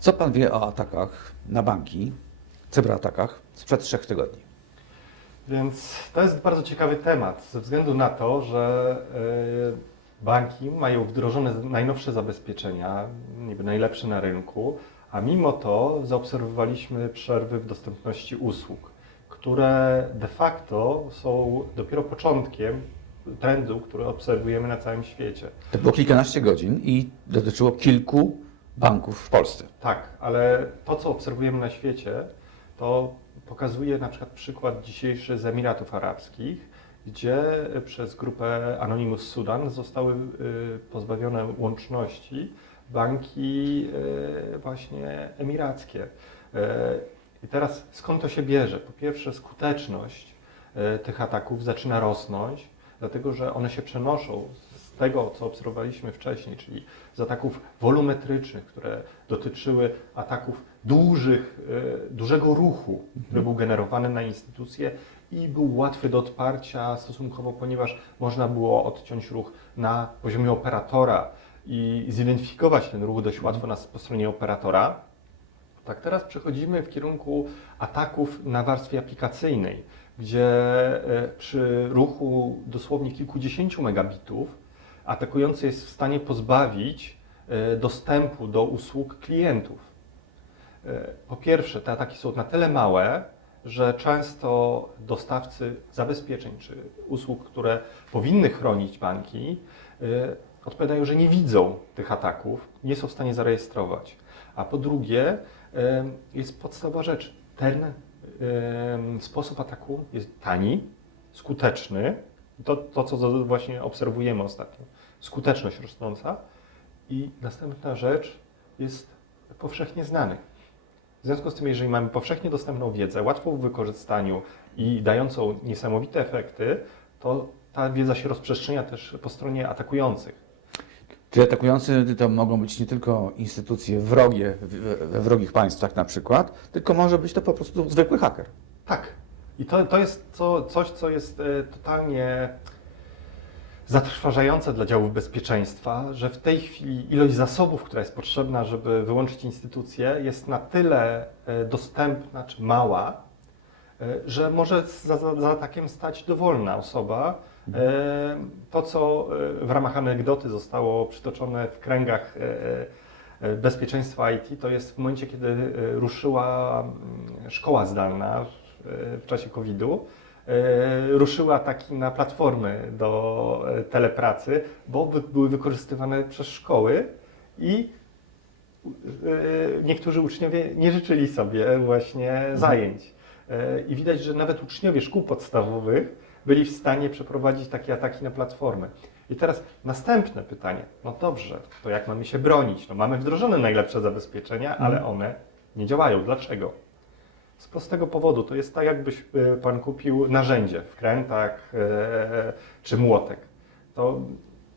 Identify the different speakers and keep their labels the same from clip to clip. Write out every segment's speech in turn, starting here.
Speaker 1: Co pan wie o atakach na banki, cyberatakach sprzed trzech tygodni?
Speaker 2: Więc to jest bardzo ciekawy temat, ze względu na to, że y, banki mają wdrożone najnowsze zabezpieczenia, niby najlepsze na rynku, a mimo to zaobserwowaliśmy przerwy w dostępności usług, które de facto są dopiero początkiem trendu, który obserwujemy na całym świecie.
Speaker 1: To było kilkanaście godzin i dotyczyło kilku banków w Polsce.
Speaker 2: Tak, ale to, co obserwujemy na świecie, to pokazuje na przykład przykład dzisiejszy z Emiratów Arabskich, gdzie przez grupę Anonymous Sudan zostały y, pozbawione łączności banki y, właśnie emirackie. Y, I teraz skąd to się bierze? Po pierwsze, skuteczność tych ataków zaczyna rosnąć, dlatego że one się przenoszą z tego, co obserwowaliśmy wcześniej, czyli z ataków wolumetrycznych, które dotyczyły ataków dużych, y, dużego ruchu, który był generowany na instytucje i był łatwy do odparcia stosunkowo, ponieważ można było odciąć ruch na poziomie operatora i zidentyfikować ten ruch dość łatwo na, po stronie operatora. Tak, teraz przechodzimy w kierunku ataków na warstwie aplikacyjnej, gdzie e, przy ruchu dosłownie kilkudziesięciu megabitów atakujący jest w stanie pozbawić e, dostępu do usług klientów. E, Po pierwsze, te ataki są na tyle małe, że często dostawcy zabezpieczeń czy usług, które powinny chronić banki, e, odpowiadają, że nie widzą tych ataków, nie są w stanie zarejestrować. A po drugie, jest podstawowa rzecz. Ten sposób ataku jest tani, skuteczny. To, to co właśnie obserwujemy ostatnio. Skuteczność rosnąca. I następna rzecz jest powszechnie znany. W związku z tym, jeżeli mamy powszechnie dostępną wiedzę, łatwą w wykorzystaniu i dającą niesamowite efekty, to ta wiedza się rozprzestrzenia też po stronie atakujących.
Speaker 1: Czyli atakujący to mogą być nie tylko instytucje wrogie, we wrogich państwach na przykład, tylko może być to po prostu zwykły haker.
Speaker 2: Tak. I to, to jest co, coś, co jest e, totalnie zatrważające dla działów bezpieczeństwa, że w tej chwili ilość zasobów, która jest potrzebna, żeby wyłączyć instytucję, jest na tyle e, dostępna czy mała, e, że może za, za, za atakiem stać dowolna osoba. To, co w ramach anegdoty zostało przytoczone w kręgach bezpieczeństwa IT, to jest w momencie, kiedy ruszyła mm, szkoła zdalna w, czasie COVID-u. e, Ruszyły ataki na platformy do e, telepracy, bo były wykorzystywane przez szkoły i e, niektórzy uczniowie nie życzyli sobie właśnie zajęć. E, I widać, że nawet uczniowie szkół podstawowych byli w stanie przeprowadzić takie ataki na platformy. I teraz następne pytanie. No dobrze, to jak mamy się bronić? No mamy wdrożone najlepsze zabezpieczenia, ale one nie działają. Dlaczego? Z prostego powodu. To jest tak, jakbyś e, pan kupił narzędzie, wkrętak e, czy młotek. To,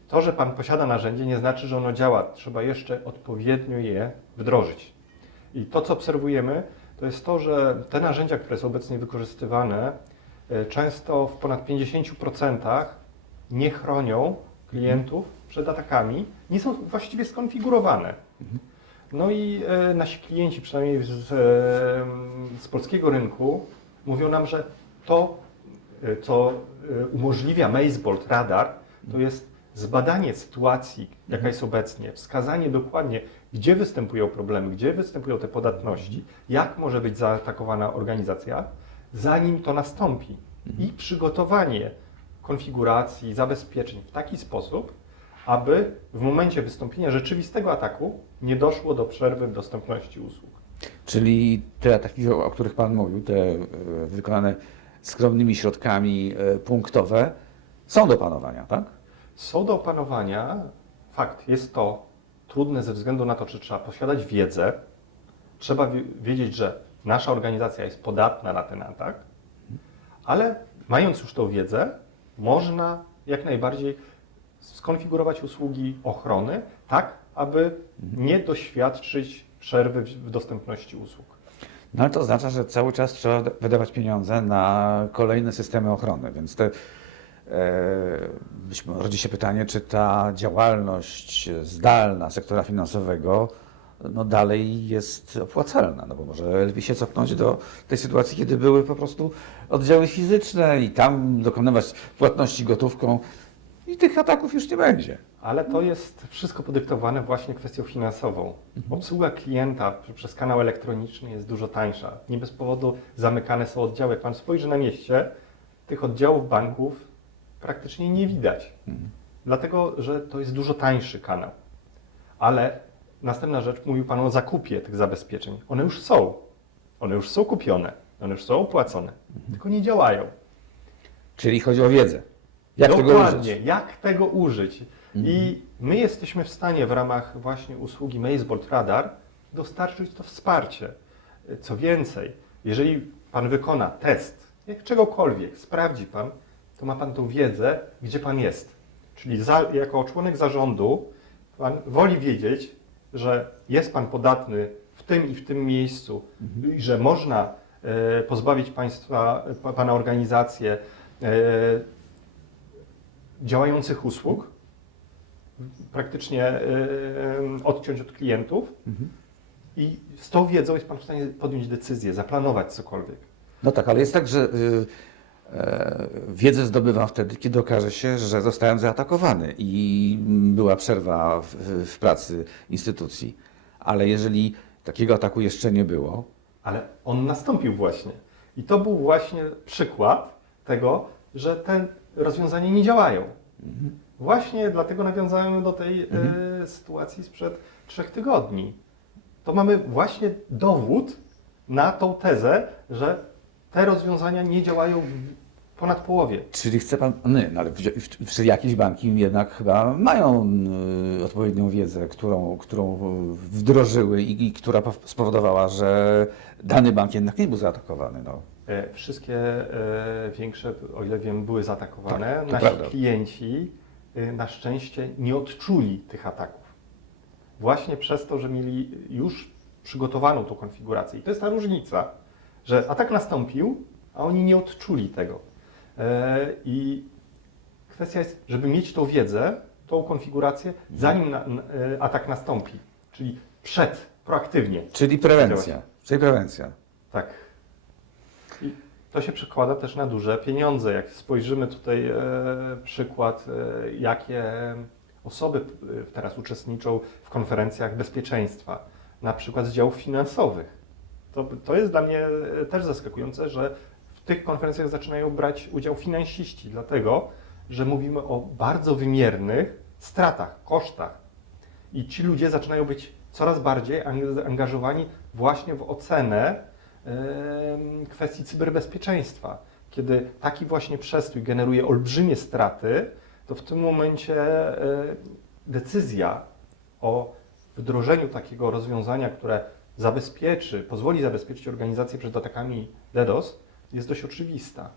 Speaker 2: to, że pan posiada narzędzie, nie znaczy, że ono działa. Trzeba jeszcze odpowiednio je wdrożyć. I to, co obserwujemy, to jest to, że te narzędzia, które są obecnie wykorzystywane, e, często w ponad 50% nie chronią klientów przed atakami, nie są właściwie skonfigurowane. No i e, nasi klienci, przynajmniej z, z polskiego rynku, mówią nam, że to, e, co e, umożliwia Mazebolt Radar, to jest zbadanie sytuacji, jaka jest obecnie, wskazanie dokładnie, gdzie występują problemy, gdzie występują te podatności, jak może być zaatakowana organizacja, zanim to nastąpi. I przygotowanie konfiguracji, zabezpieczeń w taki sposób, aby w momencie wystąpienia rzeczywistego ataku nie doszło do przerwy w dostępności usług.
Speaker 1: Czyli te ataki, o których Pan mówił, te e, wykonane skromnymi środkami e, punktowe, są do panowania, tak?
Speaker 2: Są do opanowania. Fakt, jest to trudne ze względu na to, czy trzeba posiadać wiedzę. Trzeba wi- wiedzieć, że nasza organizacja jest podatna na ten atak, ale mając już tą wiedzę, można jak najbardziej skonfigurować usługi ochrony tak, aby nie doświadczyć przerwy w dostępności usług.
Speaker 1: No ale to oznacza, że cały czas trzeba wydawać pieniądze na kolejne systemy ochrony, więc te, e, rodzi się pytanie, czy ta działalność zdalna sektora finansowego no dalej jest opłacalna, no bo może lepiej się cofnąć do tej sytuacji, kiedy były po prostu oddziały fizyczne i tam dokonywać płatności gotówką i tych ataków już nie będzie.
Speaker 2: Ale to jest wszystko podyktowane właśnie kwestią finansową. Obsługa klienta pr- przez kanał elektroniczny jest dużo tańsza. Nie bez powodu zamykane są oddziały. Jak pan spojrzy na mieście, tych oddziałów banków praktycznie nie widać. Dlatego, że to jest dużo tańszy kanał. Ale następna rzecz, mówił Pan o zakupie tych zabezpieczeń. One już są. One już są kupione. One już są opłacone. Tylko nie działają.
Speaker 1: Czyli chodzi o wiedzę. Jak tego
Speaker 2: Dokładnie?
Speaker 1: Mhm.
Speaker 2: jak tego użyć. I my jesteśmy w stanie w ramach właśnie usługi Macebolt Radar dostarczyć to wsparcie. Co więcej, jeżeli Pan wykona test, jak czegokolwiek, sprawdzi Pan, to ma Pan tą wiedzę, gdzie Pan jest. Czyli za, jako członek zarządu Pan woli wiedzieć, że jest Pan podatny w tym i w tym miejscu i że można e, pozbawić państwa, pa- Pana organizację e, działających usług, praktycznie e, odciąć od klientów i z tą wiedzą jest Pan w stanie podjąć decyzję, zaplanować cokolwiek.
Speaker 1: No tak, ale jest tak, że y, e, wiedzę zdobywam wtedy, kiedy okaże się, że zostałem zaatakowany i była przerwa w, w pracy instytucji. Ale jeżeli takiego ataku jeszcze nie było,
Speaker 2: Ale on nastąpił właśnie. I to był właśnie przykład tego, że te rozwiązania nie działają. Właśnie dlatego nawiązałem do tej e, sytuacji sprzed trzech tygodni. To mamy właśnie dowód na tą tezę, że te rozwiązania nie działają w ponad połowie.
Speaker 1: czyli chce pan, no, nie, no ale w, w, jakieś banki jednak chyba mają y, odpowiednią wiedzę, którą, którą wdrożyły i, i która pow- spowodowała, że dany bank jednak nie był zaatakowany. No.
Speaker 2: E, Wszystkie e, większe, o ile wiem, były zaatakowane.
Speaker 1: Tak,
Speaker 2: Nasi
Speaker 1: prawda.
Speaker 2: klienci e, na szczęście nie odczuli tych ataków. Właśnie przez to, że mieli już przygotowaną tą konfigurację. I to jest ta różnica, że atak nastąpił, a oni nie odczuli tego. I kwestia jest, żeby mieć tą wiedzę, tą konfigurację, zanim atak nastąpi. Czyli przed, proaktywnie.
Speaker 1: Czyli prewencja. Czyli prewencja.
Speaker 2: Tak. To się przekłada też na duże pieniądze. Jak spojrzymy tutaj e, przykład, e, jakie osoby e, teraz uczestniczą w konferencjach bezpieczeństwa, na przykład z działów finansowych. To, to jest dla mnie e, też zaskakujące, że w tych konferencjach zaczynają brać udział finansiści, dlatego że mówimy o bardzo wymiernych stratach, kosztach. I ci ludzie zaczynają być coraz bardziej ang- zaangażowani właśnie w ocenę kwestii cyberbezpieczeństwa. Kiedy taki właśnie przestój generuje olbrzymie straty, to w tym momencie e, decyzja o wdrożeniu takiego rozwiązania, które zabezpieczy, pozwoli zabezpieczyć organizację przed atakami DDoS, jest dość oczywista.